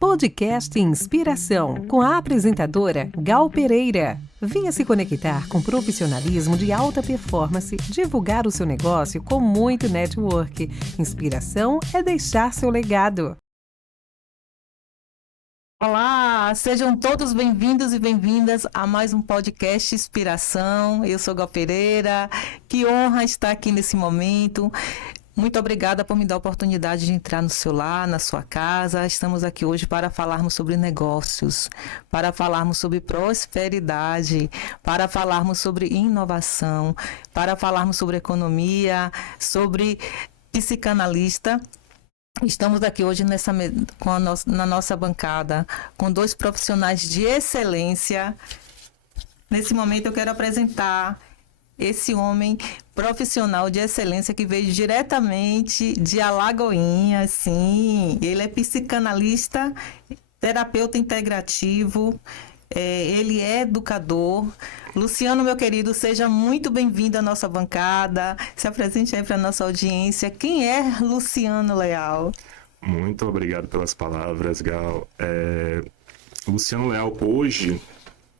Podcast Inspiração, com a apresentadora Gal Pereira. Venha se conectar com profissionalismo de alta performance, divulgar o seu negócio com muito network. Inspiração é deixar seu legado. Olá, sejam todos bem-vindos e bem-vindas a mais um podcast Inspiração. Eu sou Gal Pereira, que honra estar aqui nesse momento. Muito obrigada por me dar a oportunidade de entrar no seu lar, na sua casa. Estamos aqui hoje para falarmos sobre negócios, para falarmos sobre prosperidade, para falarmos sobre inovação, para falarmos sobre economia, sobre psicanalista. Estamos aqui hoje na nossa bancada com dois profissionais de excelência. Nesse momento eu quero apresentar esse homem profissional de excelência que veio diretamente de Alagoinhas, sim. Ele é psicanalista, terapeuta integrativo, ele é educador. Luciano, meu querido, seja muito bem-vindo à nossa bancada. Se apresente aí para a nossa audiência. Quem é Luciano Leal? Muito obrigado pelas palavras, Gal. Luciano Leal, hoje,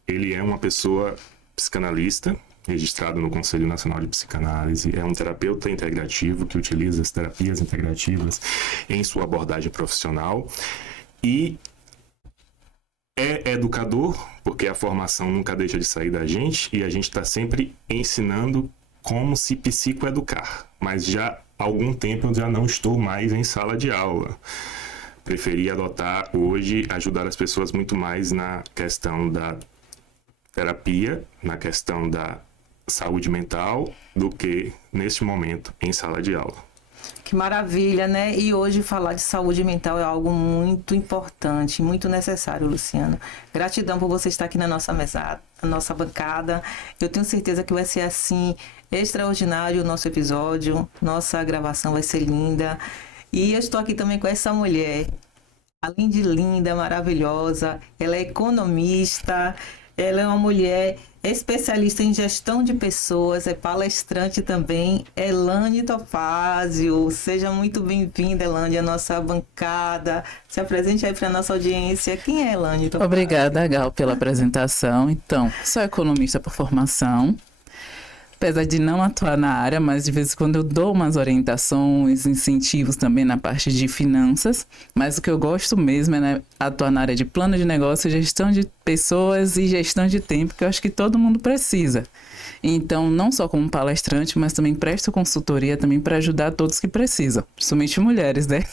ele é uma pessoa psicanalista, registrado no Conselho Nacional de Psicanálise, é um terapeuta integrativo que utiliza as terapias integrativas em sua abordagem profissional e é educador, porque a formação nunca deixa de sair da gente e a gente está sempre ensinando como se psicoeducar, mas já há algum tempo eu já não estou mais em sala de aula. Preferi adotar hoje, ajudar as pessoas muito mais na questão da terapia, na questão da saúde mental, do que, neste momento, em sala de aula. Que maravilha, né? E hoje falar de saúde mental é algo muito importante, muito necessário, Luciano. Gratidão por você estar aqui na nossa mesa, na nossa bancada. Eu tenho certeza que vai ser, assim, extraordinário o nosso episódio. Nossa gravação vai ser linda. E eu estou aqui também com essa mulher, além de linda, maravilhosa. Ela é economista, ela é uma mulher especialista em gestão de pessoas, é palestrante também, Elane Topázio. Seja muito bem-vinda, Elane, à nossa bancada. Se apresente aí para a nossa audiência. Quem é Elane Topázio? Obrigada, Gal, pela apresentação. Então, sou economista por formação, apesar de não atuar na área, mas de vez em quando eu dou umas orientações, incentivos também na parte de finanças, mas o que eu gosto mesmo é, né, atuar na área de plano de negócio, gestão de pessoas e gestão de tempo, que eu acho que todo mundo precisa. Então, não só como palestrante, mas também presto consultoria também para ajudar todos que precisam, principalmente mulheres, né?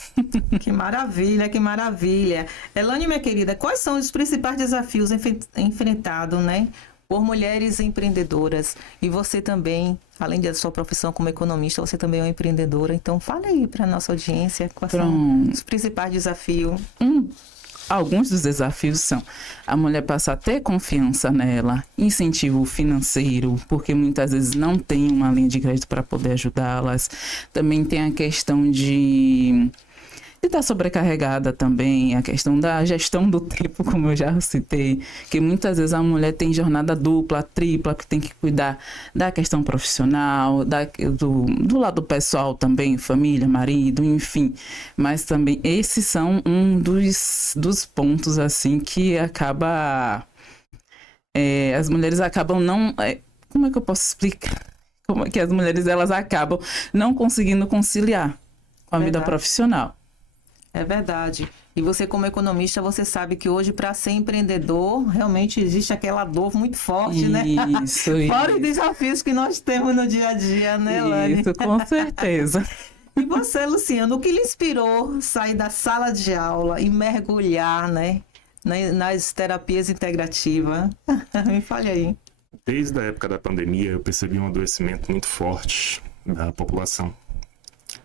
Que maravilha, que maravilha. Elane, minha querida, quais são os principais desafios enfrentados, né, por mulheres empreendedoras? E você também, além da sua profissão como economista, você também é uma empreendedora. Então, fala aí para a nossa audiência quais são os principais desafios. Alguns dos desafios são a mulher passar a ter confiança nela, incentivo financeiro, porque muitas vezes não tem uma linha de crédito para poder ajudá-las. Também tem a questão de estar sobrecarregada também, a questão da gestão do tempo, como eu já citei, que muitas vezes a mulher tem jornada dupla, tripla, que tem que cuidar da questão profissional, do lado pessoal também, família, marido, enfim. Mas também esses são um dos pontos, assim, que acaba... as mulheres acabam não... como é que eu posso explicar? Como é que as mulheres elas acabam não conseguindo conciliar com a vida profissional. É verdade. E você, como economista, você sabe que hoje, para ser empreendedor, realmente existe aquela dor muito forte, né? Isso. Fora os desafios que nós temos no dia a dia, né, Elane? Isso, com certeza. E você, Luciano, o que lhe inspirou sair da sala de aula e mergulhar, né, nas terapias integrativas? Me fale aí. Desde a época da pandemia, eu percebi um adoecimento muito forte da população.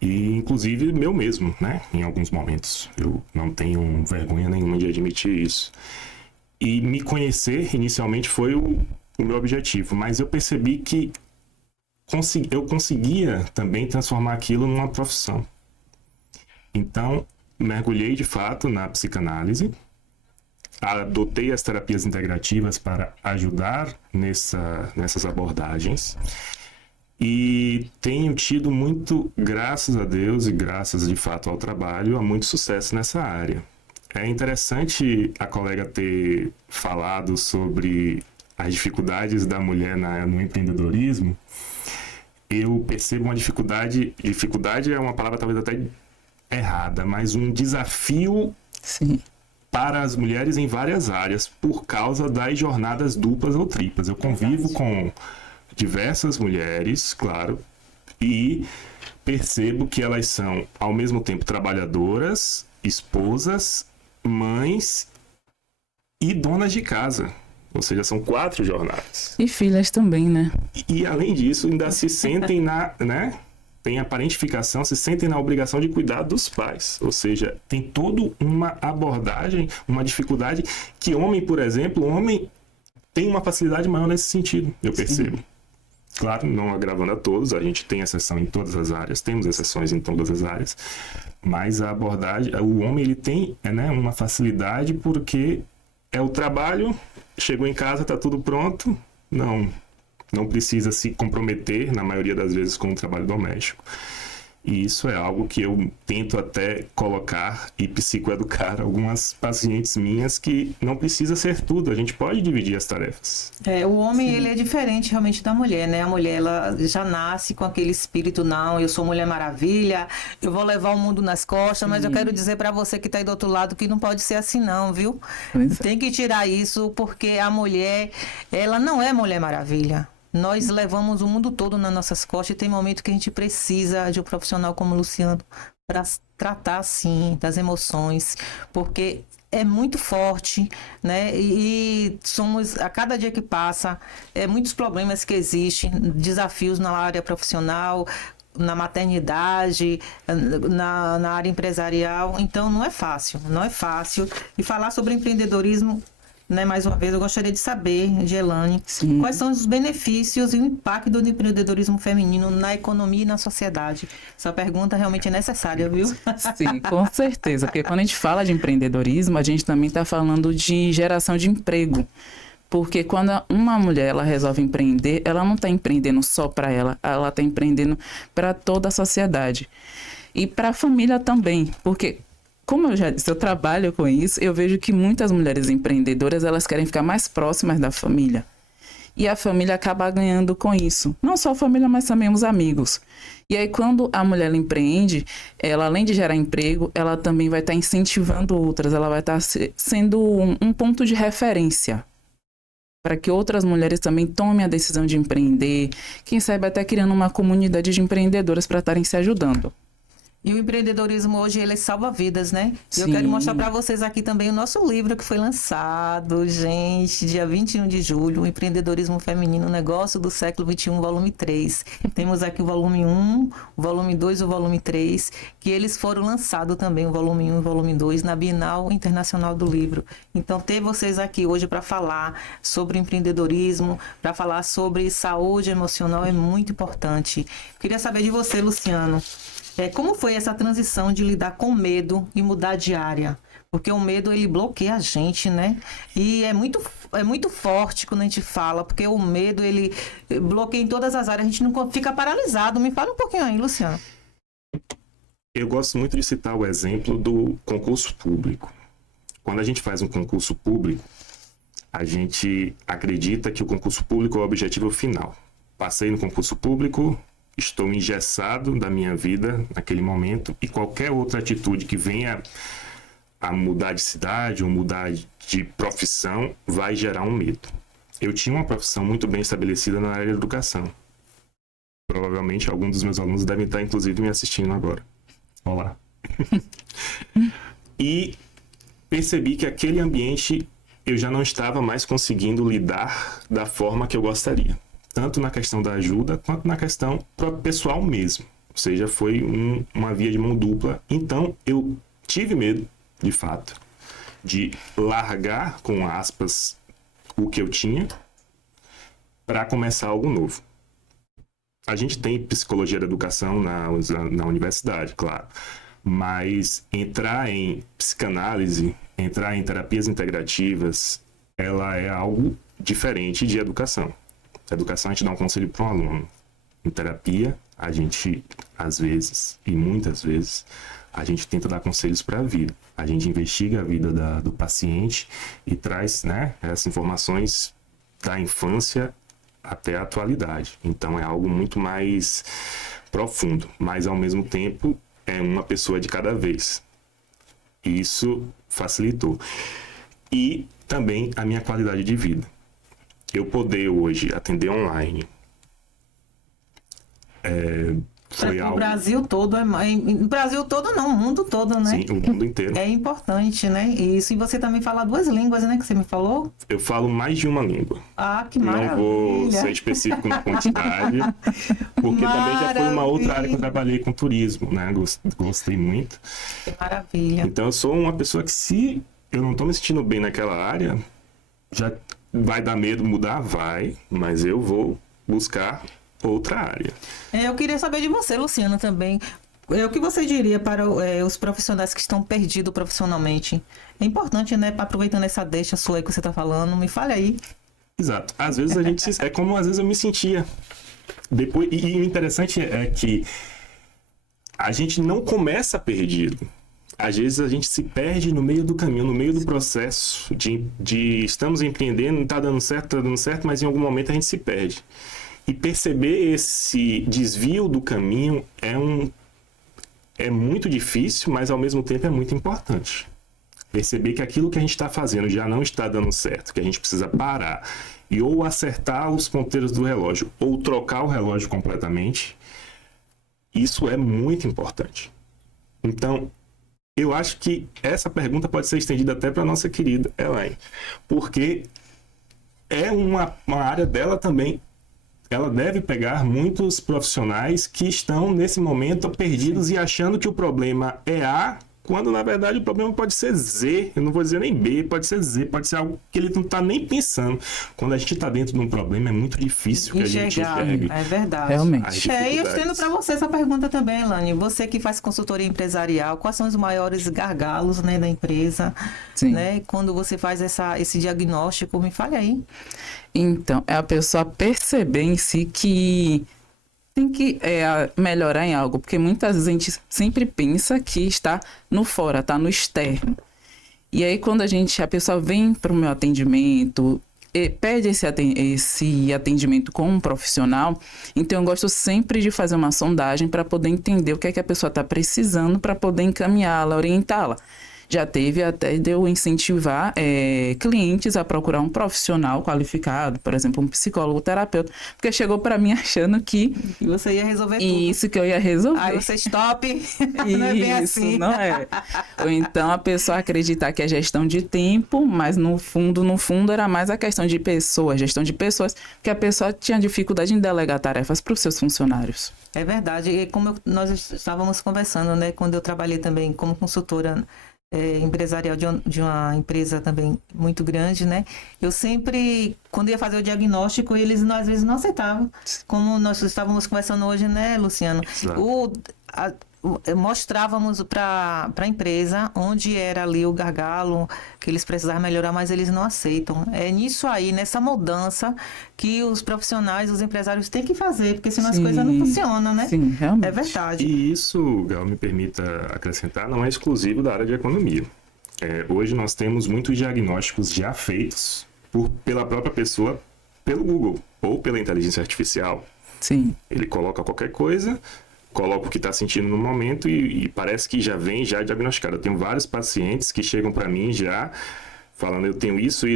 E, inclusive, meu mesmo, né? Em alguns momentos. Eu não tenho vergonha nenhuma de admitir isso. E me conhecer, inicialmente, foi o meu objetivo. Mas eu percebi que eu conseguia também transformar aquilo numa profissão. Então, mergulhei, de fato, na psicanálise. Adotei as terapias integrativas para ajudar nessas abordagens. E tenho tido muito, graças a Deus e graças de fato ao trabalho, muito sucesso nessa área. É interessante a colega ter falado sobre as dificuldades da mulher no empreendedorismo. Eu percebo uma dificuldade é uma palavra talvez até errada, mas um desafio Sim. para as mulheres em várias áreas por causa das jornadas duplas ou triplas. Eu convivo com diversas mulheres, claro, e percebo que elas são ao mesmo tempo trabalhadoras, esposas, mães e donas de casa. Ou seja, são 4 jornadas. E filhas também, né? E além disso, ainda se sentem né? Tem a parentificação, se sentem na obrigação de cuidar dos pais. Ou seja, tem toda uma abordagem, uma dificuldade que homem, por exemplo, tem uma facilidade maior nesse sentido, eu percebo. Sim. Claro, não agravando a todos, a gente tem exceção em todas as áreas, temos exceções em todas as áreas, mas a abordagem, o homem ele tem uma facilidade porque é o trabalho, chegou em casa, está tudo pronto, não precisa se comprometer, na maioria das vezes, com o trabalho doméstico. E isso é algo que eu tento até colocar e psicoeducar algumas pacientes minhas que não precisa ser tudo, a gente pode dividir as tarefas. O homem, ele é diferente realmente da mulher, né? A mulher, ela já nasce com aquele espírito, não, eu sou Mulher Maravilha, eu vou levar o mundo nas costas, mas eu quero dizer para você que está aí do outro lado que não pode ser assim não, viu? Tem que tirar isso, porque a mulher, ela não é Mulher Maravilha. Nós levamos o mundo todo nas nossas costas e tem momento que a gente precisa de um profissional como o Luciano para tratar, sim, das emoções, porque é muito forte, né? E somos, a cada dia que passa, muitos problemas que existem, desafios na área profissional, na maternidade, na área empresarial. Então, não é fácil. E falar sobre empreendedorismo, né, mais uma vez, eu gostaria de saber, Gelane, quais são os benefícios e o impacto do empreendedorismo feminino na economia e na sociedade. Essa pergunta realmente é necessária, viu? Sim, com certeza, porque quando a gente fala de empreendedorismo, a gente também está falando de geração de emprego. Porque quando uma mulher ela resolve empreender, ela não está empreendendo só para ela está empreendendo para toda a sociedade. E para a família também, porque, como eu já disse, eu trabalho com isso, eu vejo que muitas mulheres empreendedoras, elas querem ficar mais próximas da família. E a família acaba ganhando com isso. Não só a família, mas também os amigos. E aí, quando a mulher ela empreende, ela, além de gerar emprego, ela também vai estar incentivando outras, ela vai estar sendo um ponto de referência para que outras mulheres também tomem a decisão de empreender, quem sabe até criando uma comunidade de empreendedoras para estarem se ajudando. E o empreendedorismo hoje, ele salva vidas, né? Sim. Eu quero mostrar para vocês aqui também o nosso livro que foi lançado, gente, dia 21 de julho, o Empreendedorismo Feminino, o Negócio do Século XXI, volume 3. Temos aqui o volume 1, o volume 2 e o volume 3, que eles foram lançados também, o volume 1 e o volume 2, na Bienal Internacional do Livro. Então, ter vocês aqui hoje para falar sobre empreendedorismo, para falar sobre saúde emocional é muito importante. Queria saber de você, Luciano. Como foi essa transição de lidar com medo e mudar de área? Porque o medo, ele bloqueia a gente, né? E é muito forte quando a gente fala, porque o medo, ele bloqueia em todas as áreas, a gente não fica paralisado. Me fala um pouquinho aí, Luciano. Eu gosto muito de citar o exemplo do concurso público. Quando a gente faz um concurso público, a gente acredita que o concurso público é o objetivo final. Passei no concurso público, estou engessado da minha vida naquele momento e qualquer outra atitude que venha a mudar de cidade ou mudar de profissão vai gerar um medo. Eu tinha uma profissão muito bem estabelecida na área da educação. Provavelmente alguns dos meus alunos devem estar, inclusive, me assistindo agora. Olá. E percebi que aquele ambiente eu já não estava mais conseguindo lidar da forma que eu gostaria. Tanto na questão da ajuda, quanto na questão pessoal mesmo. Ou seja, foi uma via de mão dupla. Então, eu tive medo, de fato, de largar, com aspas, o que eu tinha, para começar algo novo. A gente tem psicologia da educação na universidade, claro. Mas entrar em psicanálise, entrar em terapias integrativas, ela é algo diferente de educação. A educação, a gente dá um conselho para um aluno. Em terapia, a gente, às vezes, e muitas vezes, a gente tenta dar conselhos para a vida. A gente investiga a vida do paciente e traz, né, essas informações da infância até a atualidade. Então é algo muito mais profundo, mas ao mesmo tempo é uma pessoa de cada vez. Isso facilitou. E também a minha qualidade de vida. Eu poder hoje atender online foi algo... O Brasil todo, no Brasil todo não, o mundo todo, né? Sim, o mundo inteiro. É importante, né? Isso, e você também fala 2 línguas, né, que você me falou? Eu falo mais de uma língua. Ah, que maravilha! Não vou ser específico na quantidade, porque também já foi uma outra área que eu trabalhei com turismo, né? Gostei muito. Que maravilha! Então eu sou uma pessoa que, se eu não estou me sentindo bem naquela área, já vai dar medo mudar? Vai, mas eu vou buscar outra área. Eu queria saber de você, Luciano, também. O que você diria para os profissionais que estão perdidos profissionalmente? É importante, né? Aproveitando essa deixa sua aí que você está falando, me fale aí. Exato. Às vezes a gente é como às vezes eu me sentia. Depois, e o interessante é que a gente não começa perdido. Às vezes a gente se perde no meio do caminho, no meio do processo de estamos empreendendo, não está dando certo, mas em algum momento a gente se perde. E perceber esse desvio do caminho é muito difícil, mas ao mesmo tempo é muito importante. Perceber que aquilo que a gente está fazendo já não está dando certo, que a gente precisa parar e ou acertar os ponteiros do relógio ou trocar o relógio completamente, isso é muito importante. Então, eu acho que essa pergunta pode ser estendida até para a nossa querida Elaine, porque é uma área dela também. Ela deve pegar muitos profissionais que estão, nesse momento, perdidos e achando que o problema é A, quando, na verdade, o problema pode ser Z. Eu não vou dizer nem B, pode ser Z, pode ser algo que ele não está nem pensando. Quando a gente está dentro de um problema, é muito difícil que a gente enxergue. É verdade. Realmente. E eu estendo para você essa pergunta também, Elaine. Você que faz consultoria empresarial, quais são os maiores gargalos, né, da empresa? Sim. Né? Quando você faz esse diagnóstico, me fale aí. Então, é a pessoa perceber em si que tem que melhorar em algo, porque muitas vezes a gente sempre pensa que está no fora, está no externo. E aí, quando a pessoa vem para o meu atendimento, pede esse atendimento com um profissional, então eu gosto sempre de fazer uma sondagem para poder entender o que é que a pessoa está precisando, para poder encaminhá-la, orientá-la. Já teve até de eu incentivar clientes a procurar um profissional qualificado, por exemplo, um psicólogo, terapeuta, porque chegou para mim achando que... E você ia resolver tudo. Isso que eu ia resolver. Aí você stop, não é bem assim. Isso, não é. Ou então a pessoa acreditar que é gestão de tempo, mas no fundo era mais a questão de pessoas, gestão de pessoas, que a pessoa tinha dificuldade em delegar tarefas para os seus funcionários. É verdade. E como nós estávamos conversando, né, quando eu trabalhei também como consultora empresarial de uma empresa também muito grande, né? Eu sempre, quando ia fazer o diagnóstico, eles às vezes não aceitavam. Como nós estávamos conversando hoje, né, Luciano? Mostrávamos para a empresa onde era ali o gargalo, que eles precisavam melhorar, mas eles não aceitam. É nisso aí, nessa mudança, que os profissionais, os empresários têm que fazer, porque senão as coisas não funcionam, né? Sim, realmente. É verdade. E isso, Gal, me permita acrescentar, não é exclusivo da área de economia. Hoje nós temos muitos diagnósticos já feitos pela própria pessoa, pelo Google ou pela inteligência artificial. Sim. Ele coloca qualquer coisa, coloca o que está sentindo no momento e parece que já vem já diagnosticado. Eu tenho vários pacientes que chegam para mim já falando, eu tenho isso,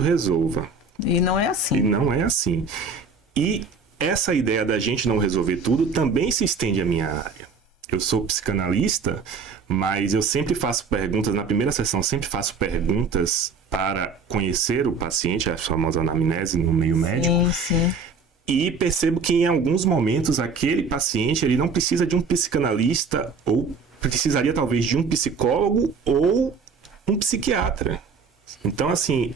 resolva. E não é assim. E não é assim. E essa ideia da gente não resolver tudo também se estende à minha área. Eu sou psicanalista, mas eu sempre faço perguntas, na primeira sessão sempre faço perguntas para conhecer o paciente, a famosa anamnese no meio médico. Sim. E percebo que em alguns momentos aquele paciente ele não precisa de um psicanalista ou precisaria talvez de um psicólogo ou um psiquiatra. Então, assim,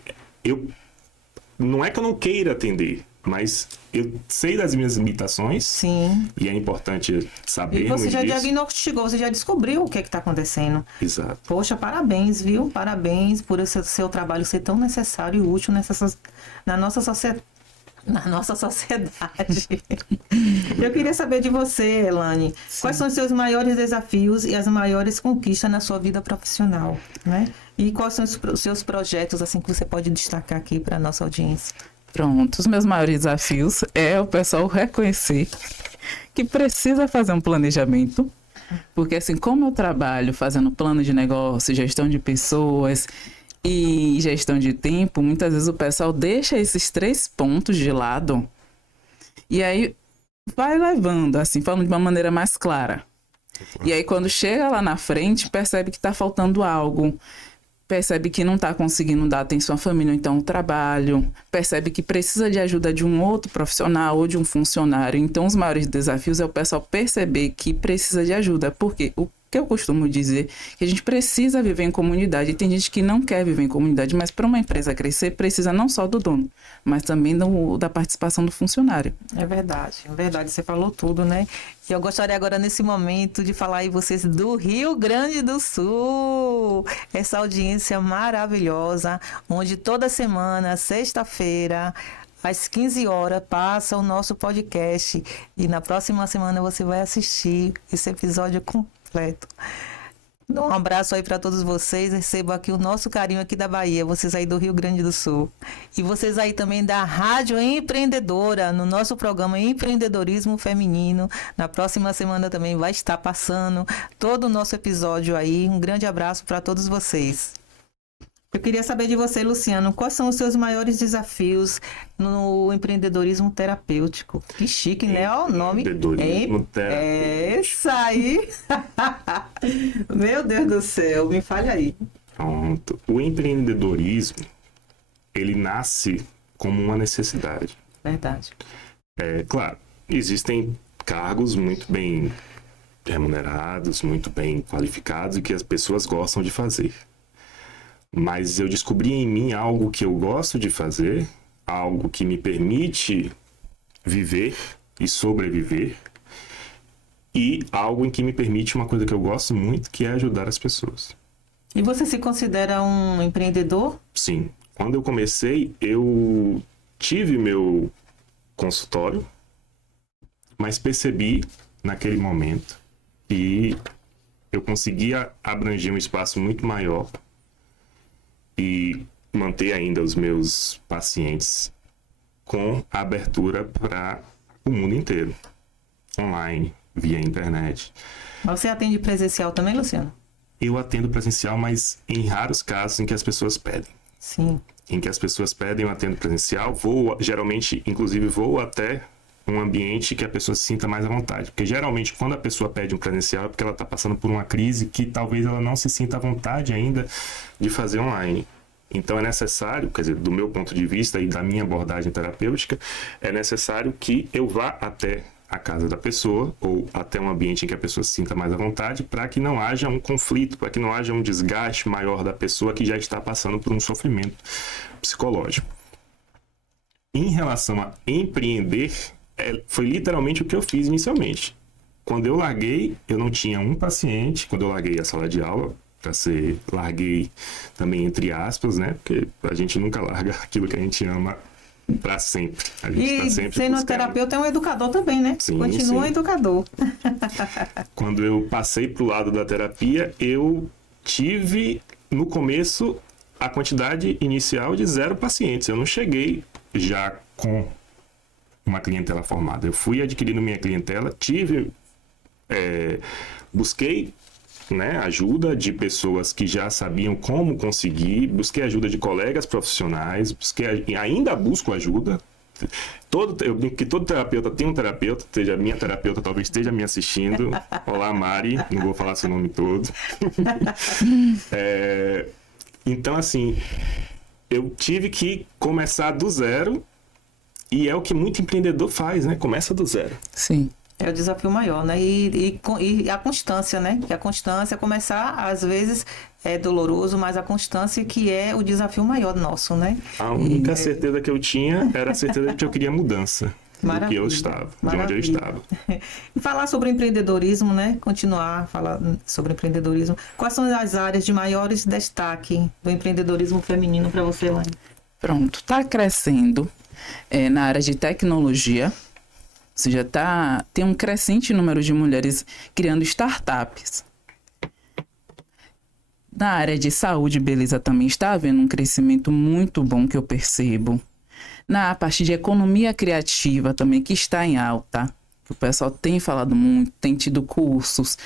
não é que eu não queira atender, mas eu sei das minhas limitações. Sim. E é importante saber. E você já diagnosticou, você já descobriu o que está acontecendo. Exato. Poxa, parabéns, viu? Parabéns por esse seu trabalho ser tão necessário e útil na nossa sociedade. na nossa sociedade. Eu queria saber de você, Elane, quais são os seus maiores desafios e as maiores conquistas na sua vida profissional, né? E quais são os seus projetos, assim, que você pode destacar aqui para a nossa audiência? Pronto, os meus maiores desafios é o pessoal reconhecer que precisa fazer um planejamento, porque assim, como eu trabalho fazendo plano de negócio, gestão de pessoas e gestão de tempo, muitas vezes o pessoal deixa esses 3 pontos de lado e aí vai levando, assim, falando de uma maneira mais clara. E aí quando chega lá na frente, percebe que está faltando algo, percebe que não está conseguindo dar atenção à família, então ao trabalho, percebe que precisa de ajuda de um outro profissional ou de um funcionário. Então, os maiores desafios é o pessoal perceber que precisa de ajuda, porque o que eu costumo dizer é que a gente precisa viver em comunidade. E tem gente que não quer viver em comunidade, mas para uma empresa crescer, precisa não só do dono, mas também da participação do funcionário. É verdade, você falou tudo, né? E eu gostaria agora, nesse momento, de falar aí vocês do Rio Grande do Sul. Essa audiência maravilhosa, onde toda semana, sexta-feira, às 15 horas, passa o nosso podcast. E na próxima semana você vai assistir esse episódio completo. Um abraço aí para todos vocês. Recebo aqui o nosso carinho aqui da Bahia, vocês aí do Rio Grande do Sul. E vocês aí também da Rádio Empreendedora, no nosso programa Empreendedorismo Feminino. Na próxima semana também vai estar passando todo o nosso episódio aí. Um grande abraço para todos vocês. Eu queria saber de você, Luciano, quais são os seus maiores desafios no empreendedorismo terapêutico? Que chique, né? Olha o nome. Empreendedorismo terapêutico. É isso aí. Meu Deus do céu, me fale aí. Pronto. O empreendedorismo, ele nasce como uma necessidade. Verdade. Claro, existem cargos muito bem remunerados, muito bem qualificados e que as pessoas gostam de fazer. Mas eu descobri em mim algo que eu gosto de fazer, algo que me permite viver e sobreviver, e algo em que me permite uma coisa que eu gosto muito, que é ajudar as pessoas. E você se considera um empreendedor? Sim. Quando eu comecei, eu tive meu consultório, mas percebi naquele momento que eu conseguia abranger um espaço muito maior e manter ainda os meus pacientes com abertura para o mundo inteiro, online, via internet. Mas você atende presencial também, Luciano? Eu atendo presencial, mas em raros casos em que as pessoas pedem. Sim. Em que as pessoas pedem, eu atendo presencial. Geralmente, inclusive, vou até um ambiente que a pessoa se sinta mais à vontade. Porque geralmente, quando a pessoa pede um presencial, é porque ela está passando por uma crise que talvez ela não se sinta à vontade ainda de fazer online. Então é necessário, quer dizer, do meu ponto de vista e da minha abordagem terapêutica, é necessário que eu vá até a casa da pessoa ou até um ambiente em que a pessoa se sinta mais à vontade, para que não haja um conflito, para que não haja um desgaste maior da pessoa que já está passando por um sofrimento psicológico. Em relação a empreender, foi literalmente o que eu fiz inicialmente. Quando eu larguei, eu não tinha um paciente. Quando eu larguei a sala de aula, larguei também entre aspas, né? Porque a gente nunca larga aquilo que a gente ama para sempre. A gente tá sempre sendo buscando. Terapeuta é um educador também, né? Sim, Continua sim. Educador. Quando eu passei pro lado da terapia, eu tive, no começo, a quantidade inicial de 0 pacientes. Eu não cheguei já com uma clientela formada. Eu fui adquirindo minha clientela, busquei, né, ajuda de pessoas que já sabiam como conseguir, busquei ajuda de colegas profissionais, ainda busco ajuda. Eu brinco que todo terapeuta tem um terapeuta, seja minha terapeuta talvez esteja me assistindo. Olá, Mari, não vou falar seu nome todo. Então, assim, eu tive que começar do zero, e é o que muito empreendedor faz, né? Começa do zero. Sim. É o desafio maior, né? E a constância, né? Que a constância, começar, às vezes, é doloroso, mas a constância que é o desafio maior nosso, né? A única certeza que eu tinha era a certeza de que eu queria mudança. Do que eu estava, de onde eu estava. E falar sobre empreendedorismo, né? Continuar a falar sobre empreendedorismo. Quais são as áreas de maiores destaque do empreendedorismo feminino para você, Elaine? Pronto, está crescendo na área de tecnologia. Ou seja, tem um crescente número de mulheres criando startups. Na área de saúde e beleza também está havendo um crescimento muito bom que eu percebo. Na parte de economia criativa também, que está em alta, que o pessoal tem falado muito, tem tido cursos.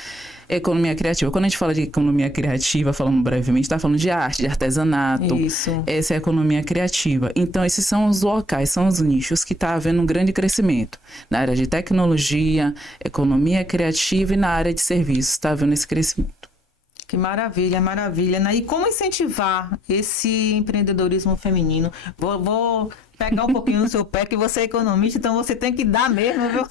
Economia criativa. Quando a gente fala de economia criativa, falando brevemente, está falando de arte, de artesanato. Isso. Essa é a economia criativa. Então, esses são os locais, são os nichos que está havendo um grande crescimento. Na área de tecnologia, economia criativa e na área de serviços está havendo esse crescimento. Que maravilha, maravilha, né? E como incentivar esse empreendedorismo feminino? Vou pegar um pouquinho no seu pé, que você é economista, então você tem que dar mesmo, viu?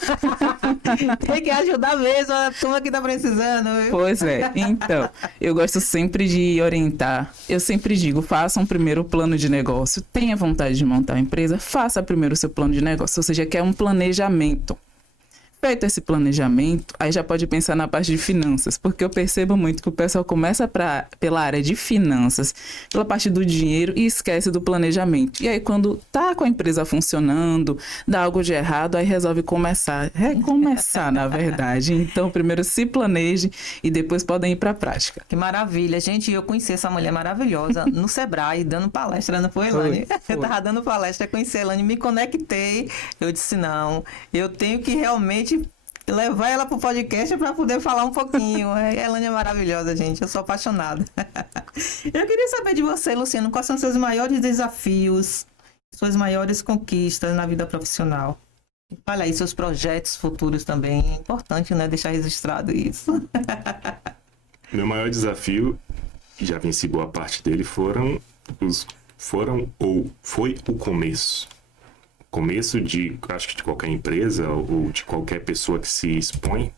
Tem que ajudar mesmo a turma que tá precisando, viu? Pois é. Então, eu gosto sempre de orientar. Eu sempre digo, faça um primeiro plano de negócio. Tenha vontade de montar a empresa, faça primeiro o seu plano de negócio. Ou seja, que é um planejamento. Feito esse planejamento, aí já pode pensar na parte de finanças, porque eu percebo muito que o pessoal começa pela área de finanças, pela parte do dinheiro e esquece do planejamento. E aí quando tá com a empresa funcionando, dá algo de errado, aí resolve recomeçar, na verdade. Então, primeiro se planeje e depois podem ir para a prática. Que maravilha, gente. Eu conheci essa mulher maravilhosa no Sebrae, dando palestra, não foi, Elaine? Foi. Eu tava dando palestra, conheci a Elaine, me conectei. Eu disse, não, eu tenho que realmente levar ela pro podcast para poder falar um pouquinho. A Elaine é maravilhosa, gente. Eu sou apaixonada. Eu queria saber de você, Luciano, quais são seus maiores desafios, suas maiores conquistas na vida profissional? Olha aí, seus projetos futuros também. É importante, né? Deixar registrado isso. Meu maior desafio, e já venci boa parte dele, foi o começo. Começo acho que de qualquer empresa ou de qualquer pessoa que se expõe,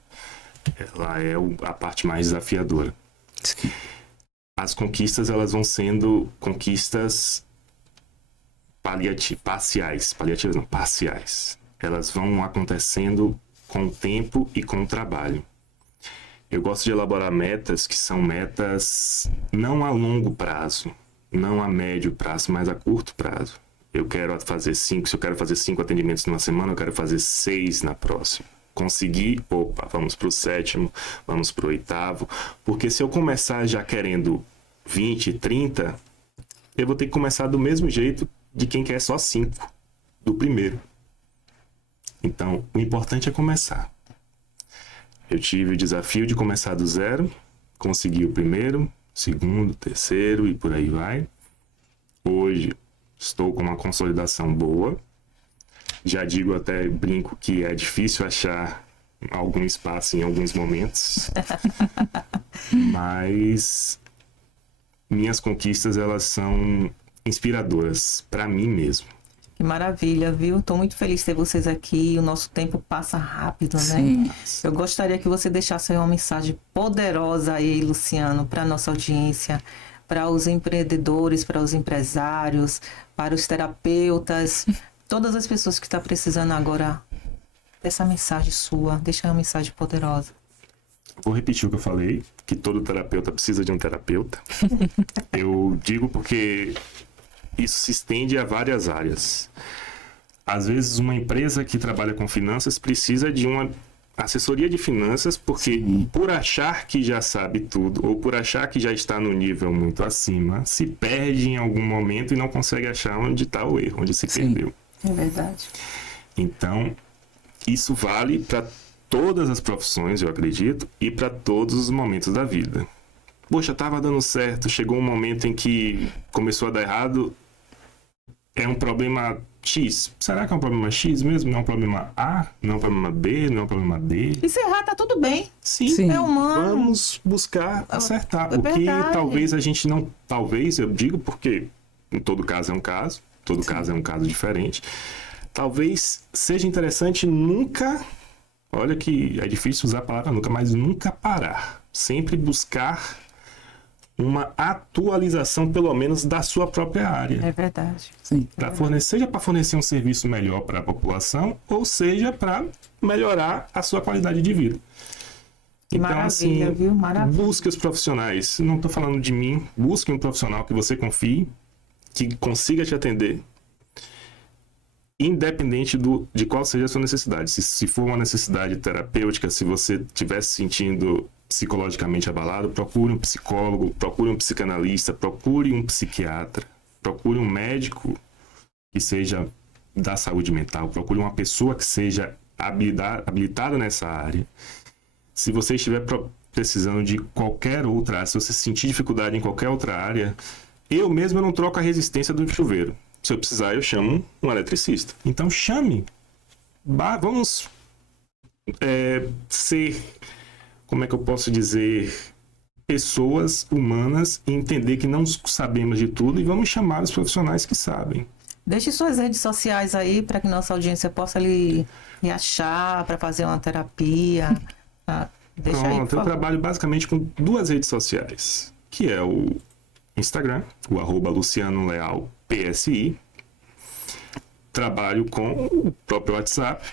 ela é a parte mais desafiadora. As conquistas, elas vão sendo conquistas parciais. Elas vão acontecendo com o tempo e com o trabalho. Eu gosto de elaborar metas que são metas não a longo prazo, não a médio prazo, mas a curto prazo. Se eu quero fazer 5 atendimentos numa semana, eu quero fazer 6 na próxima. Conseguir, vamos para o 7º, vamos para o 8º. Porque se eu começar já querendo 20, 30, eu vou ter que começar do mesmo jeito de quem quer só 5, do primeiro. Então, o importante é começar. Eu tive o desafio de começar do zero, consegui o primeiro, segundo, terceiro e por aí vai. Hoje, estou com uma consolidação boa. Já digo, até brinco, que é difícil achar algum espaço em alguns momentos. Mas minhas conquistas, elas são inspiradoras para mim mesmo. Que maravilha, viu? Estou muito feliz de ter vocês aqui. O nosso tempo passa rápido, né? Sim. Eu gostaria que você deixasse aí uma mensagem poderosa aí, Luciano, para a nossa audiência, para os empreendedores, para os empresários, para os terapeutas, todas as pessoas que estão precisando agora dessa mensagem sua. Deixa aí uma mensagem poderosa. Vou repetir o que eu falei, que todo terapeuta precisa de um terapeuta. Eu digo porque isso se estende a várias áreas. Às vezes, uma empresa que trabalha com finanças precisa de uma assessoria de finanças, porque por achar que já sabe tudo, ou por achar que já está no nível muito acima, se perde em algum momento e não consegue achar onde está o erro, onde se perdeu. É verdade. Então, isso vale para todas as profissões, eu acredito, e para todos os momentos da vida. Poxa, estava dando certo, chegou um momento em que começou a dar errado, é um problema X. Será que é um problema X mesmo? Não é um problema A? Não é um problema B? Não é um problema D? E se errar, tá tudo bem. Sim. É humano. Vamos buscar acertar. É O que verdade. talvez a gente não... Talvez, eu digo porque em todo caso é um caso. Todo caso é um caso diferente. Talvez seja interessante nunca... Olha que é difícil usar a palavra nunca, mas nunca parar. Sempre buscar uma atualização, pelo menos, da sua própria área. É verdade. Sim. Seja para fornecer um serviço melhor para a população, ou seja para melhorar a sua qualidade de vida. Então, Maravilha, viu? Maravilha. busque os profissionais. Não estou falando de mim. Busque um profissional que você confie, que consiga te atender. independente de qual seja a sua necessidade. Se for uma necessidade terapêutica, se você estiver se sentindo psicologicamente abalado, procure um psicólogo, procure um psicanalista, procure um psiquiatra, procure um médico que seja da saúde mental, procure uma pessoa que seja habilitada nessa área. Se você estiver precisando de qualquer outra área, se você sentir dificuldade em qualquer outra área, eu mesmo não troco a resistência do chuveiro. Se eu precisar, eu chamo um eletricista. Então chame. Vamos ser, como é que eu posso dizer, pessoas humanas e entender que não sabemos de tudo e vamos chamar os profissionais que sabem. Deixe suas redes sociais aí para que nossa audiência possa lhe achar para fazer uma terapia. Deixa aí, por eu favor. trabalho basicamente com 2 redes sociais, que é o Instagram, o @LucianoLealPSI. Trabalho com o próprio WhatsApp,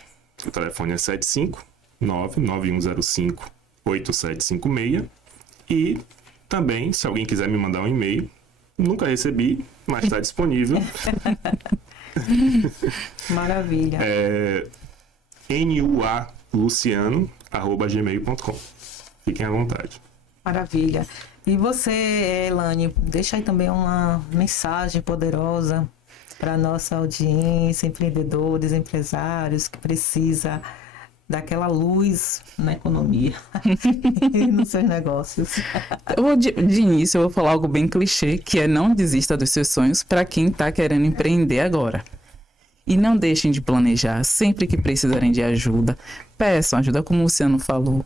o telefone é 759-9105-8756. E também, se alguém quiser me mandar um e-mail, nunca recebi, mas está disponível. Maravilha. nualuciano@gmail.com. Fiquem à vontade. Maravilha. E você, Elane, deixa aí também uma mensagem poderosa para a nossa audiência, empreendedores, empresários que precisa daquela luz na economia e nos seus negócios. De início, eu vou falar algo bem clichê, que é não desista dos seus sonhos para quem está querendo empreender agora. E não deixem de planejar. Sempre que precisarem de ajuda, peçam ajuda, como o Luciano falou.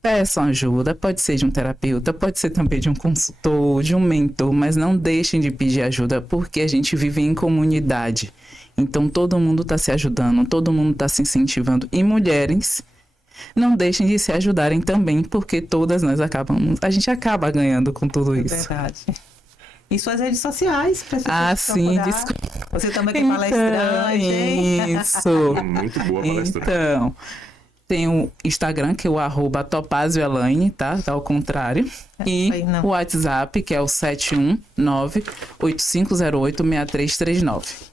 Peçam ajuda, pode ser de um terapeuta, pode ser também de um consultor, de um mentor, mas não deixem de pedir ajuda, porque a gente vive em comunidade. Então, todo mundo está se ajudando, todo mundo está se incentivando. E mulheres, não deixem de se ajudarem também, porque todas nós a gente acaba ganhando com tudo isso. Verdade. E suas redes sociais. Sim, desculpa. Você também é palestrante. Isso. Muito boa palestrante. Então, tem o Instagram, que é o @topazioelaine, tá? Tá ao contrário. E o WhatsApp, que é o 719-8508-6339.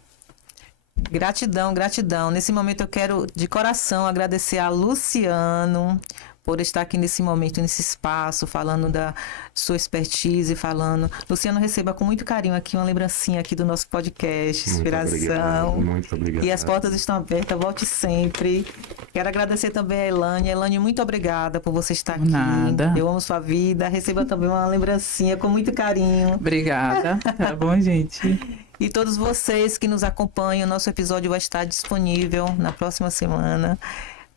Gratidão, gratidão. Nesse momento eu quero, de coração, agradecer a Luciano por estar aqui nesse momento, nesse espaço, falando da sua expertise, falando. Luciano, receba com muito carinho aqui uma lembrancinha aqui do nosso podcast, Inspiração. Muito obrigado. E as portas estão abertas, volte sempre. Quero agradecer também a Elane. Elane, muito obrigada por você estar aqui. Nada. Eu amo sua vida. Receba também uma lembrancinha com muito carinho. Obrigada. Tá bom, gente? E todos vocês que nos acompanham, nosso episódio vai estar disponível na próxima semana.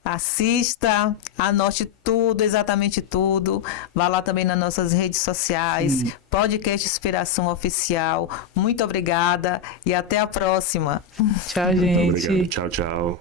Assista, anote tudo, exatamente tudo. Vá lá também nas nossas redes sociais, Podcast Inspiração Oficial. Muito obrigada e até a próxima. Tchau, Muito gente. obrigado. Tchau, tchau.